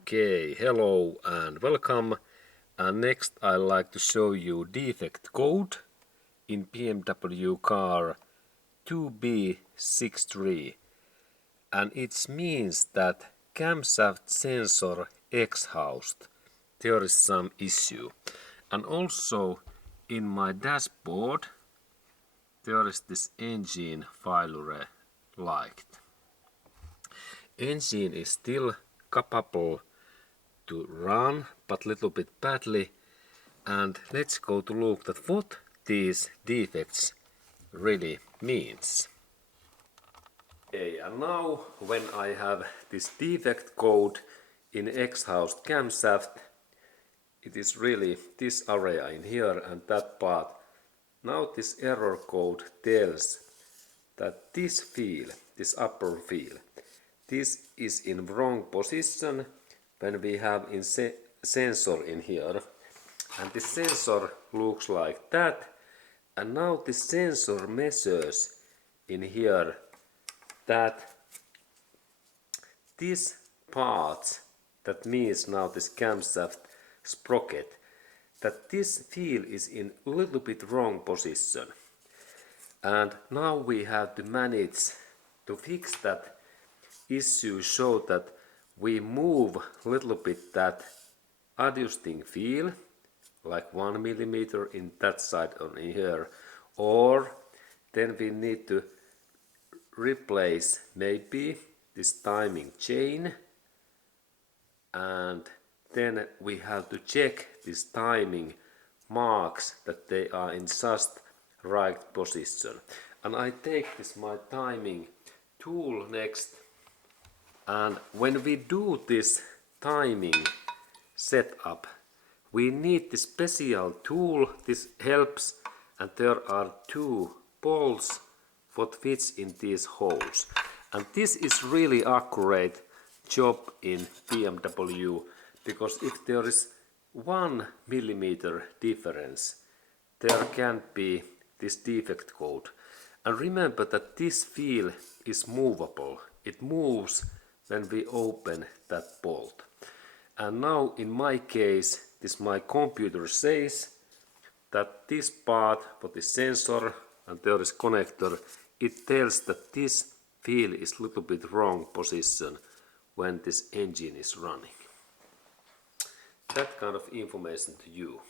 Okay, hello and welcome. And next I'd like to show you defect code in BMW car 2B63, and it means that camshaft sensor exhaust, there is some issue. And also in my dashboard there is this engine failure liked. Engine is still capable to run, but little bit badly. And let's go to look at what these defects really means. Okay, and now when I have this defect code in exhaust camshaft, it is really this area in here and that part. Now this error code tells that this feel, this upper feel, this is in wrong position when we have in sensor in here. And this sensor looks like that, and now this sensor measures in here that this part, that means now this camshaft sprocket, that this feel is in a little bit wrong position. And now we have to manage to fix that issue so that we move a little bit that adjusting feel, like 1 millimeter in that side or in here, or then we need to replace maybe this timing chain, and then we have to check this timing marks that they are in just right position. And I take this my timing tool next, and when we do this timing setup, we need this special tool. This helps, and there are two bolts what fits in these holes. And this is really accurate job in BMW, because if there is 1 millimeter difference, there can be this defect code. And remember that this feel is movable. It moves when we open that bolt. And now in my case, this my computer says that this part for the sensor and there is connector, it tells that this feel is little bit wrong position when this engine is running. That kind of information to you.